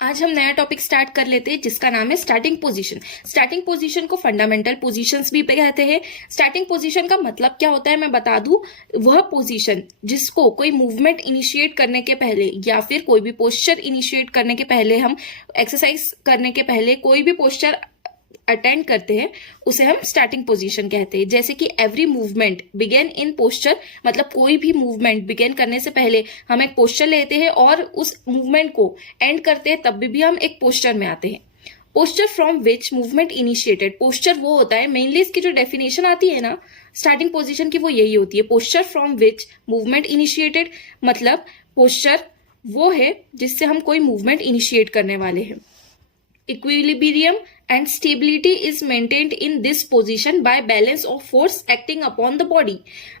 आज हम नया टॉपिक स्टार्ट कर लेते हैं जिसका नाम है स्टार्टिंग पोजीशन। स्टार्टिंग पोजीशन को फंडामेंटल पोजीशंस भी कहते हैं। स्टार्टिंग पोजीशन का मतलब क्या होता है मैं बता दूं, वह पोजीशन जिसको कोई मूवमेंट इनिशिएट करने के पहले या फिर कोई भी पोस्चर इनिशिएट करने के पहले, हम एक्सरसाइज करने के पहले कोई भी पोस्चर अटेंड करते हैं उसे हम स्टार्टिंग पोजीशन कहते हैं। जैसे कि every movement began in posture, मतलब कोई भी मूवमेंट बिगेन करने से पहले हम एक पोस्चर लेते हैं और उस मूवमेंट को एंड करते हैं, तब भी हम एक पोस्चर में आते हैं। Posture from which movement initiated, posture वो होता है, मेनली इसकी जो डेफिनेशन आती है ना स्टार्टिंग पोजीशन की, वो यही होती है। Posture from which movement initiated, मतलब पोस्चर वो है जिससे हम कोई मूवमेंट इनिशिएट करने वाले हैं। Equilibrium and stability is maintained in this position by balance of force acting upon the body।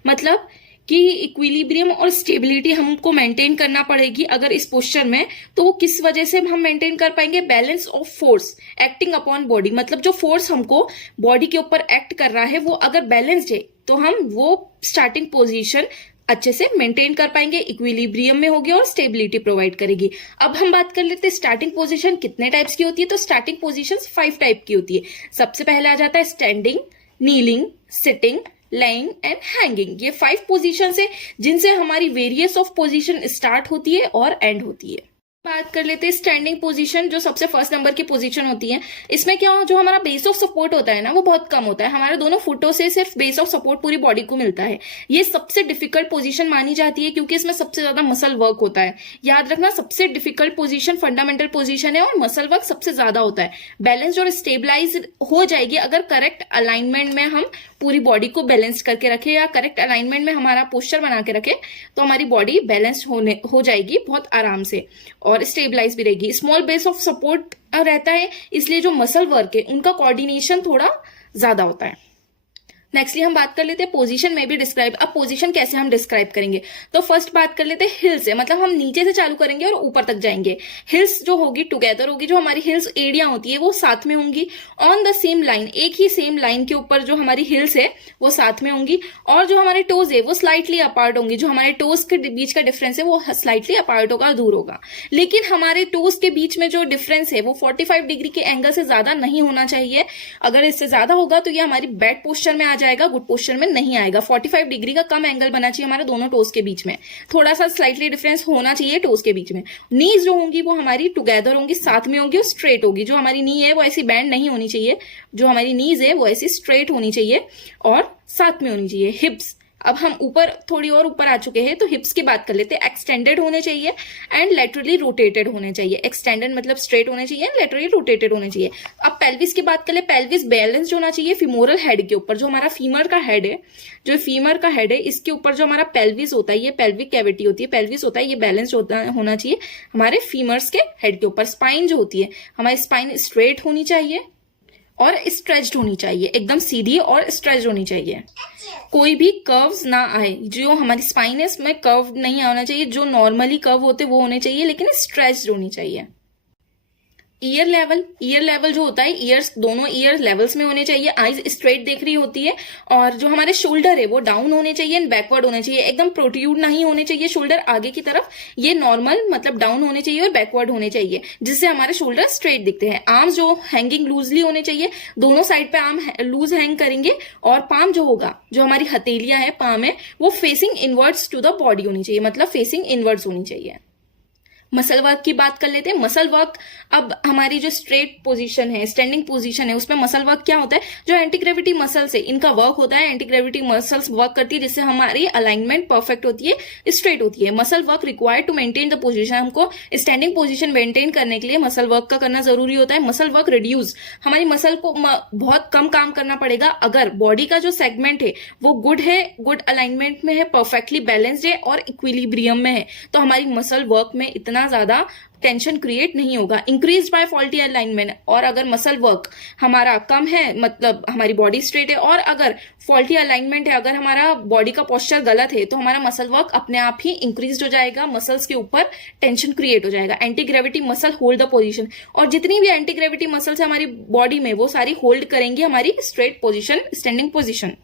मतलब कि इक्विलिब्रियम और स्टेबिलिटी हमको मेंटेन करना पड़ेगी अगर इस पोस्चर में, तो वो किस वजह से हम मेंटेन कर पाएंगे? Balance of force acting upon body, मतलब जो फोर्स हमको बॉडी के ऊपर एक्ट कर रहा है वो अगर बैलेंस्ड है तो हम वो स्टार्टिंग पोजीशन अच्छे से मेंटेन कर पाएंगे, इक्विलिब्रियम में होगी और स्टेबिलिटी प्रोवाइड करेगी। अब हम बात कर लेते हैं स्टार्टिंग पोजीशन कितने टाइप्स की होती है। तो स्टार्टिंग पोजीशन 5 टाइप की होती है। सबसे पहले आ जाता है standing, kneeling, sitting, laying and hanging. ये 5 पोजीशन है जिनसे हमारी वेरियस ऑफ पोजीशन स्टार्ट होती है और एंड होती है। बात कर लेते हैं स्टैंडिंग पोजीशन, जो सबसे फर्स्ट नंबर की पोजीशन होती है। इसमें क्या जो हमारा बेस ऑफ सपोर्ट होता है ना वो बहुत कम होता है, हमारे दोनों फुटों से सिर्फ बेस ऑफ सपोर्ट पूरी बॉडी को मिलता है। ये सबसे डिफिकल्ट पोजीशन मानी जाती है क्योंकि इसमें सबसे ज्यादा मसल वर्क होता है। याद रखना, सबसे डिफिकल्ट पोजीशन फंडामेंटल पोजीशन है और मसल वर्क सबसे ज्यादा होता है। बैलेंस और स्टेबलाइज हो जाएगी अगर करेक्ट अलाइनमेंट में हम पूरी बॉडी को बैलेंस करके रखे या करेक्ट अलाइनमेंट में हमारा पोस्चर बना के रखे, तो हमारी बॉडी बैलेंस हो जाएगी बहुत आराम से और स्टेबलाइज भी रहेगी। स्मॉल बेस ऑफ सपोर्ट रहता है, इसलिए जो मसल वर्क है उनका कोऑर्डिनेशन थोड़ा ज्यादा होता है। नेक्स्टली हम बात कर लेते हैं पोजीशन में भी डिस्क्राइब। अब पोजीशन कैसे हम डिस्क्राइब करेंगे, तो फर्स्ट बात कर लेते हैं हिल से, मतलब हम नीचे से चालू करेंगे और ऊपर तक जाएंगे। हिल्स जो होगी टुगेदर होगी, जो हमारी हिल्स एरिया होती है वो साथ में होंगी ऑन द सेम लाइन, एक ही सेम लाइन के ऊपर जो हमारी हिल्स है वो साथ में होंगी। और जो हमारे टोज है वो स्लाइटली अपार्ट होंगी, जो हमारे टोज के बीच का डिफरेंस है वो स्लाइटली अपार्ट होगा, दूर होगा। लेकिन हमारे टोज के बीच में जो डिफरेंस है वो 45 डिग्री के एंगल से ज्यादा नहीं होना चाहिए। अगर इससे ज्यादा होगा तो ये हमारी बैड पोस्चर में आ जाएगा, गुड पोस्चर में नहीं आएगा। 45 डिग्री का कम एंगल बना चाहिए हमारे दोनों टोज के बीच में, थोड़ा सा स्लाइटली डिफरेंस होना चाहिए टोज के बीच में। नीज जो होंगी वो हमारी टुगेदर होंगी, साथ में होंगी और स्ट्रेट होगी। जो हमारी नी है वो ऐसी बैंड नहीं होनी चाहिए, जो हमारी नीज है वो ऐसी स्ट्रेट होनी चाहिए और साथ में होनी चाहिए। हिप्स, अब हम ऊपर थोड़ी और ऊपर आ चुके हैं तो हिप्स की बात कर लेते हैं। एक्सटेंडेड होने चाहिए एंड लेटरली रोटेटेड होने चाहिए। एक्सटेंडेड मतलब स्ट्रेट होने चाहिए, लेटरली रोटेटेड होने चाहिए। अब पेल्विस की बात कर ले, पेल्विस बैलेंस्ड होना चाहिए फीमोरल हेड के ऊपर। जो हमारा फीमर का हेड है, जो फीमर का हेड है इसके ऊपर जो हमारा पेल्विस होता है, ये पेल्विक कैविटी होती है, पेल्विस होता है, ये बैलेंस्ड होना चाहिए हमारे फीमर्स के हेड के ऊपर। स्पाइन जो होती है हमारी स्पाइन स्ट्रेट होनी चाहिए और स्ट्रेच्ड होनी चाहिए, एकदम सीधी और स्ट्रेच्ड होनी चाहिए। कोई भी कर्व्स ना आए, जो हमारी स्पाइन है उसमें कर्व नहीं आना चाहिए, जो नॉर्मली कर्व होते वो होने चाहिए लेकिन स्ट्रेच्ड होनी चाहिए। ईयर लेवल जो होता है, ईयर्स दोनों ईयर लेवल्स में होने चाहिए। आईज स्ट्रेट देख रही होती है और जो हमारे शोल्डर है वो डाउन होने चाहिए एंड बैकवर्ड होने चाहिए, एकदम प्रोट्रूड नहीं होने चाहिए शोल्डर आगे की तरफ, ये नॉर्मल मतलब डाउन होने चाहिए और बैकवर्ड होने चाहिए जिससे हमारे शोल्डर स्ट्रेट दिखते हैं। आर्म्स जो हैंगिंग लूजली होने चाहिए, दोनों साइड पे आर्म लूज हैंग करेंगे और पाम जो होगा, जो हमारी हथेलियां है पाम है, वो facing inwards to the body होनी चाहिए, मतलब फेसिंग इनवर्ड्स होनी चाहिए। मसल वर्क की बात कर लेते हैं। मसल वर्क, अब हमारी जो स्ट्रेट पोजीशन है, स्टैंडिंग पोजीशन है, उसमें मसल वर्क क्या होता है? जो एंटी ग्रेविटी मसल्स है इनका वर्क होता है। एंटी ग्रेविटी मसल्स वर्क करती है जिससे हमारी अलाइनमेंट परफेक्ट होती है, स्ट्रेट होती है। Muscle work required to maintain the position, हमको स्टैंडिंग पोजीशन मेंटेन करने के लिए मसल वर्क का करना जरूरी होता है। मसल वर्क रिड्यूस, हमारी मसल को बहुत कम काम करना पड़ेगा अगर बॉडी का जो सेगमेंट है वो गुड है, गुड अलाइनमेंट में है, परफेक्टली बैलेंस्ड है और इक्विलिब्रियम में है, तो हमारी मसल वर्क में इतना ज्यादा टेंशन क्रिएट नहीं होगा। इंक्रीज बाय फॉल्टी अलाइनमेंट, और अगर मसल वर्क हमारा कम है मतलब हमारी बॉडी स्ट्रेट है और अगर फॉल्टी अलाइनमेंट है, अगर हमारा बॉडी का पोस्चर गलत है, तो हमारा मसल वर्क अपने आप ही इंक्रीज हो जाएगा, मसल्स के ऊपर टेंशन क्रिएट हो जाएगा। Anti gravity muscle hold the position, और जितनी भी एंटी ग्रेविटी मसल्स है हमारी बॉडी में वो सारी होल्ड करेंगी हमारी स्ट्रेट पोजीशन, स्टैंडिंग पोजीशन।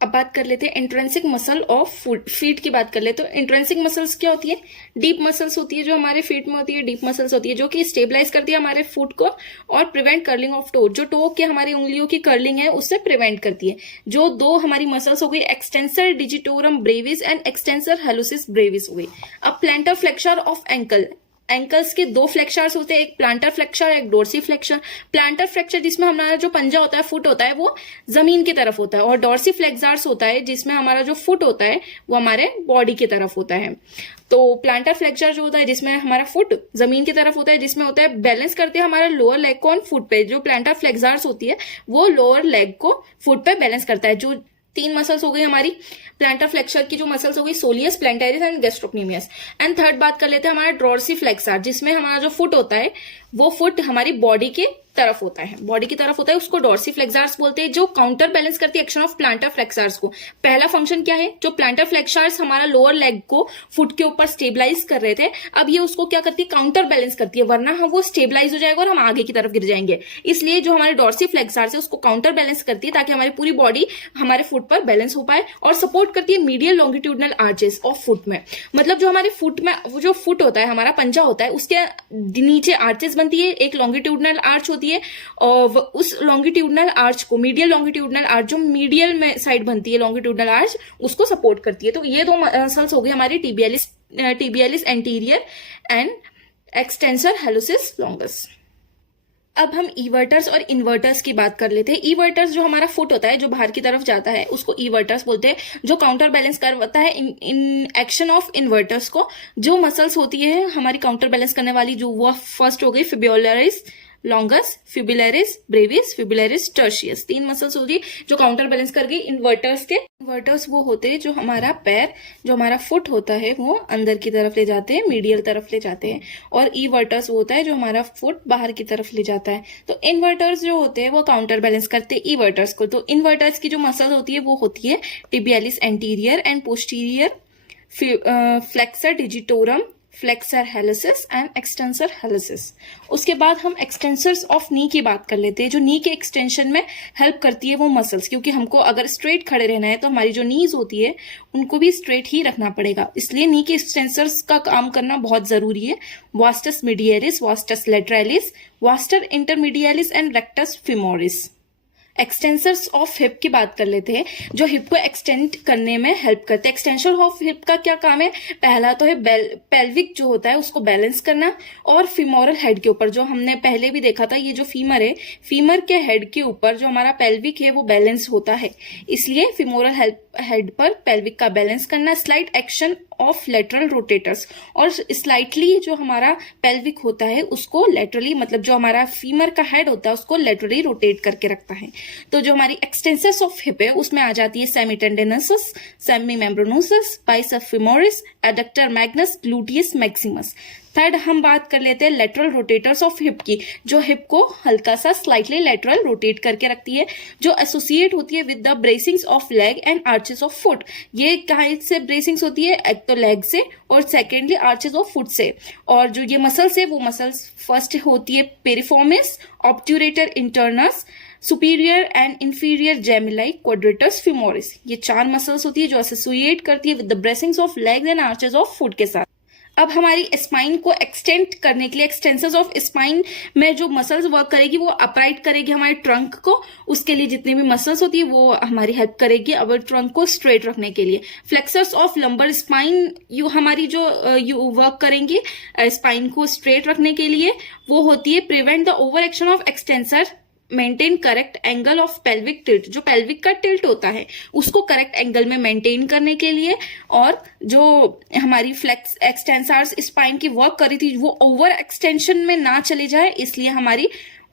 अब बात कर लेते हैं इंट्रेंसिक मसल ऑफ फीट की बात कर लेते हैं। तो इंट्रेंसिक मसल्स क्या होती है? डीप मसल्स होती है जो हमारे फीट में होती है, डीप मसल्स होती है जो कि स्टेबलाइज करती है हमारे फुट को और प्रिवेंट कर्लिंग ऑफ टो, जो टो के हमारी उंगलियों की कर्लिंग है उससे प्रिवेंट करती है। जो दो हमारी मसल्स हो गई extensor digitorum brevis and extensor hallucis brevis हो गई। अब plantar flexor of ankle, ankles के दो फ्लेक्सर्स होते हैं, एक प्लांटर फ्लेक्सर एक डोर्सी फ्लेक्सर। प्लांटर फ्लेक्सर जिसमें हमारा जो पंजा होता है, फुट होता है, वो जमीन की तरफ होता है, और डोर्सी फ्लेक्सर्स होता है जिसमें हमारा जो फुट होता है वो हमारे बॉडी की तरफ होता है। तो प्लांटर फ्लेक्सर जो होता है जिसमें हमारा फुट जमीन की तरफ होता है, जिसमें होता है बैलेंस करते हैं हमारा लोअर लेग को ऑन फुट पे। जो प्लांटर फ्लेक्सर्स होती है वो लोअर लेग को फुट पे बैलेंस करता है। जो तीन मसल्स हो गई हमारी प्लांटर फ्लेक्सर की, जो मसल्स हो गई soleus, plantaris and gastrocnemius. And third बात कर लेते हैं हमारा डोर्सी फ्लेक्सर, जिसमें हमारा जो फुट होता है वो फुट हमारी बॉडी के तरफ होता है, बॉडी की तरफ होता है, उसको डोर्सी फ्लेक्सर्स बोलते हैं, जो काउंटर बैलेंस करती है एक्शन ऑफ प्लांटर फ्लेक्सर्स को। पहला फंक्शन क्या है? जो प्लांटर फ्लेक्सर्स हमारा लोअर लेग को फुट के ऊपर स्टेबलाइज कर रहे थे, अब ये उसको क्या करती है? काउंटर बैलेंस करती है, वरना हम वो स्टेबलाइज हो जाएगा और हम आगे की तरफ गिर जाएंगे। इसलिए जो हमारे डोर्सी फ्लेक्सर्स है उसको काउंटर बैलेंस करती है ताकि हमारी पूरी बॉडी हमारे फुट पर बैलेंस हो पाए, और सपोर्ट करती है medial longitudinal arches of foot में। मतलब जो हमारे फुट में वो जो फुट होता है हमारा पंजा होता है उसके नीचे आर्चेस बनती है, एक लॉन्गिट्यूडनल आर्च होती है, और उस लॉन्गिट्यूडनल आर्च को, मीडियल लॉन्गिट्यूडनल आर्च जो मीडियल में साइड बनती है लॉन्गिट्यूडनल आर्च, उसको सपोर्ट करती है। तो ये दो मसल्स हो गई हमारी tibialis anterior and extensor hallucis longus. अब हम इवर्टर्स और इन्वर्टर्स की बात कर लेते हैं। इवर्टर्स जो हमारा फुट होता है जो बाहर की तरफ जाता है उसको इवर्टर्स बोलते हैं, जो काउंटर बैलेंस करवाता है इन एक्शन ऑफ इन्वर्टर्स को। जो मसल्स होती है हमारी काउंटर बैलेंस करने वाली, जो वो फर्स्ट हो गई फिब्युलरिस लॉन्गस, फिब्युलरिस ब्रेविस, फिब्युलरिस टर्शियस, तीन मसल्स होगी जो काउंटर बैलेंस कर गई इन्वर्टर्स के। इन्वर्टर्स वो होते हैं जो हमारा पैर, जो हमारा फुट होता है वो अंदर की तरफ ले जाते हैं, मीडियल तरफ ले जाते हैं, और इवर्टर्स वो होता है जो हमारा फुट बाहर की तरफ ले जाता है। तो इन्वर्टर्स जो होते हैं वो काउंटर बैलेंस करते हैं इवर्टर्स को। तो इन्वर्टर्स की जो मसल होती है वो होती है tibialis anterior and posterior, flexor digitorum, flexor hallucis and extensor hallucis. उसके बाद हम एक्सटेंसर्स ऑफ नी की बात कर लेते हैं। जो नी के एक्सटेंशन में हेल्प करती है वो मसल्स, क्योंकि हमको अगर स्ट्रेट खड़े रहना है तो हमारी जो नीज होती है उनको भी स्ट्रेट ही रखना पड़ेगा, इसलिए नी के एक्सटेंसर्स का काम करना बहुत जरूरी है। Vastus medialis, vastus lateralis, vastus intermedius and rectus femoris. Extensors of hip की बात कर लेते हैं, जो हिप को एक्सटेंड करने में हेल्प करते हैं। एक्सटेंशन ऑफ हिप का क्या काम है? पहला तो है पेल्विक जो होता है उसको बैलेंस करना, और फीमोरल हेड के ऊपर, जो हमने पहले भी देखा था, ये जो फीमर है, फीमर के हेड के ऊपर जो हमारा पेल्विक है वो बैलेंस होता है, इसलिए फीमोरल हेड पर पेल्विक का बैलेंस करना। Slight action of lateral rotators, और स्लाइटली जो हमारा पेल्विक होता है उसको लेटरली, मतलब जो हमारा फीमर का हेड होता है उसको लेटरली रोटेट करके रखता है। तो जो हमारी एक्सटेंसर्स ऑफ हिप है उसमें आ जाती है semitendinosus, semimembranosus, biceps femoris, adductor magnus, gluteus maximus. Third हम बात कर लेते हैं लेटरल रोटेटर्स ऑफ हिप की, जो हिप को हल्का सा स्लाइटली लेटरल रोटेट करके रखती है, जो एसोसिएट होती है with the bracings of leg and arches of foot. ये कहाँ से ब्रेसिंग्स होती है? एक तो लेग से, और सेकेंडली आर्चेस ऑफ फुट से। और जो ये मसल्स है वो मसल्स फर्स्ट होती है piriformis, obturator internus, superior and inferior gemelli, quadratus femoris. ये चार मसल्स होती है जो एसोसिएट करती है with the bracings of legs and arches of foot के साथ। अब हमारी स्पाइन को एक्सटेंड करने के लिए एक्सटेंसर्स ऑफ स्पाइन में जो मसल्स वर्क करेगी वो अपराइट करेगी हमारे ट्रंक को। उसके लिए जितनी भी मसल्स होती है वो हमारी हेल्प करेगी अब ट्रंक को स्ट्रेट रखने के लिए। Flexors of lumbar spine you हमारी जो वर्क करेंगी स्पाइन को स्ट्रेट रखने के लिए, वो होती है prevent the over action of extensor, maintain correct angle of pelvic tilt. जो पेल्विक का टिल्ट होता है उसको करेक्ट एंगल में मेंटेन करने के लिए, और जो हमारी फ्लेक्स एक्सटेंसर्स स्पाइन की वर्क करी थी वो ओवर एक्सटेंशन में ना चले जाए, इसलिए हमारी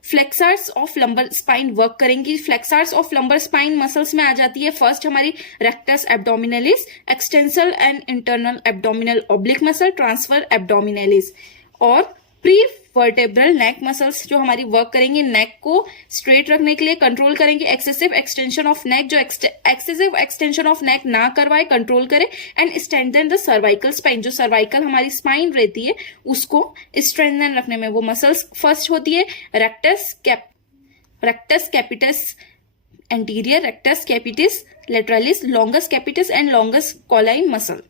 flexors of lumbar spine work करेंगी। Flexors of lumbar spine muscles में आ जाती है फर्स्ट हमारी rectus abdominis, external and internal abdominal oblique muscle, transversus abdominis, और प्री वर्टेब्रल नेक मसल्स जो हमारी वर्क करेंगे नेक को स्ट्रेट रखने के लिए, कंट्रोल करेंगे एक्सेसिव एक्सटेंशन ऑफ नेक, जो एक्सेसिव एक्सटेंशन ऑफ नेक ना करवाए, कंट्रोल करे, and strengthen the cervical spine. जो सर्वाइकल हमारी स्पाइन रहती है उसको स्ट्रेंथन रखने में वो मसल्स फर्स्ट होती है rectus capitis anterior, rectus capitis lateralis, longus capitis and longus colli muscle.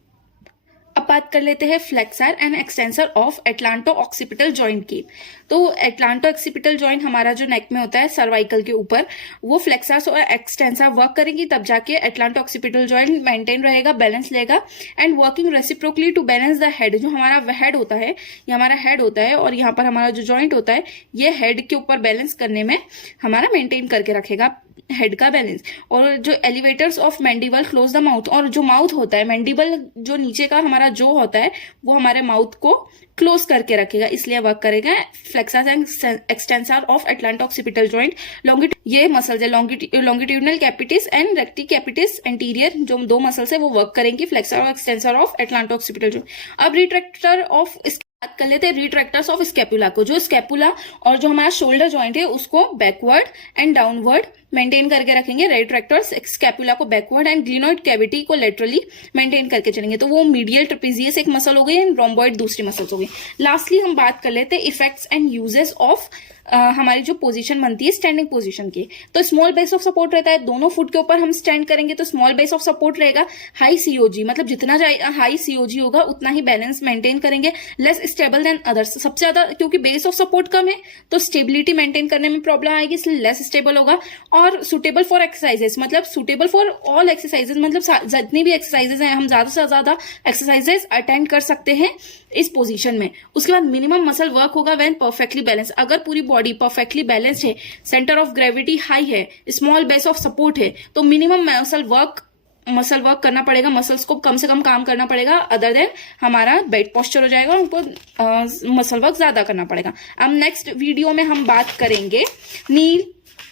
अब बात कर लेते हैं flexor and extensor of atlanto occipital joint की। तो एटलांटो ऑक्सीपिटल जॉइंट हमारा जो नेक में होता है सर्वाइकल के ऊपर, वो फ्लेक्सर्स और एक्सटेंसर वर्क करेंगी, तब जाके एटलांटो ऑक्सीपिटल जॉइंट मेंटेन रहेगा, बैलेंस लेगा and working reciprocally to balance the head. जो हमारा हेड होता है, ये हमारा हेड होता है और यहाँ पर हमारा जो जॉइंट होता है, ये हेड के ऊपर बैलेंस करने में हमारा मेंटेन करके रखेगा हेड का बैलेंस। और जो elevators of mandible close the mouth, और जो माउथ होता है, मैंडिबल जो नीचे का हमारा जो होता है वो हमारे माउथ को क्लोज करके रखेगा, इसलिए वर्क करेगा flexor and extensor of atlanto occipital joint. ये मसल्स है longitudinal capitis and recti capitis anterior, जो दो मसल्स है वो वर्क करेंगी फ्लेक्सर और extensor of atlanto occipital joint. अब रिट्रैक्टर ऑफ बात कर लेते हैं रिट्रैक्टर्स ऑफ स्कैपुला को। जो स्कैपुला और जो हमारा शोल्डर जॉइंट है उसको बैकवर्ड एंड डाउनवर्ड मेंटेन करके रखेंगे। रिट्रैक्टर्स स्कैपुला को बैकवर्ड एंड ग्लिनोइड कैविटी को लेटरली मेंटेन करके चलेंगे। तो वो मीडियल ट्रेपेजियस एक मसल हो गई एंड रोम्बॉइड दूसरी मसल्स हो गई। लास्टली हम बात कर लेते हैं इफेक्ट्स एंड यूजेस ऑफ हमारी जो पोजीशन बनती है स्टैंडिंग पोजीशन की। तो स्मॉल बेस ऑफ सपोर्ट रहता है, दोनों फुट के ऊपर हम स्टैंड करेंगे तो स्मॉल बेस ऑफ सपोर्ट रहेगा। हाई सीओजी, मतलब जितना हाई सीओजी होगा उतना ही बैलेंस मेंटेन करेंगे। लेस स्टेबल देन अदर्स, सबसे ज्यादा क्योंकि बेस ऑफ सपोर्ट कम है तो स्टेबिलिटी मेंटेन करने में प्रॉब्लम आएगी, इसलिए लेस स्टेबल होगा। और सुटेबल फॉर एक्सरसाइजेस, मतलब सुटेबल फॉर ऑल एक्सरसाइजेस, मतलब जितनी भी एक्सरसाइजेस हैं हम ज्यादा से ज्यादा एक्सरसाइजेस अटेंड कर सकते हैं इस पोजीशन में। उसके बाद मिनिमम मसल वर्क होगा व्हेन परफेक्टली बैलेंस। अगर पूरी बॉडी परफेक्टली बैलेंस्ड है, सेंटर ऑफ ग्रेविटी हाई है, स्मॉल बेस ऑफ सपोर्ट है, तो मिनिमम मसल वर्क करना पड़ेगा, मसल्स को कम से कम काम करना पड़ेगा, अदर देन हमारा बेड पोस्चर हो जाएगा, उनको मसल वर्क ज्यादा करना पड़ेगा। अब नेक्स्ट वीडियो में हम बात करेंगे नील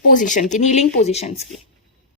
पोजीशन की, नीलिंग पोजीशंस की।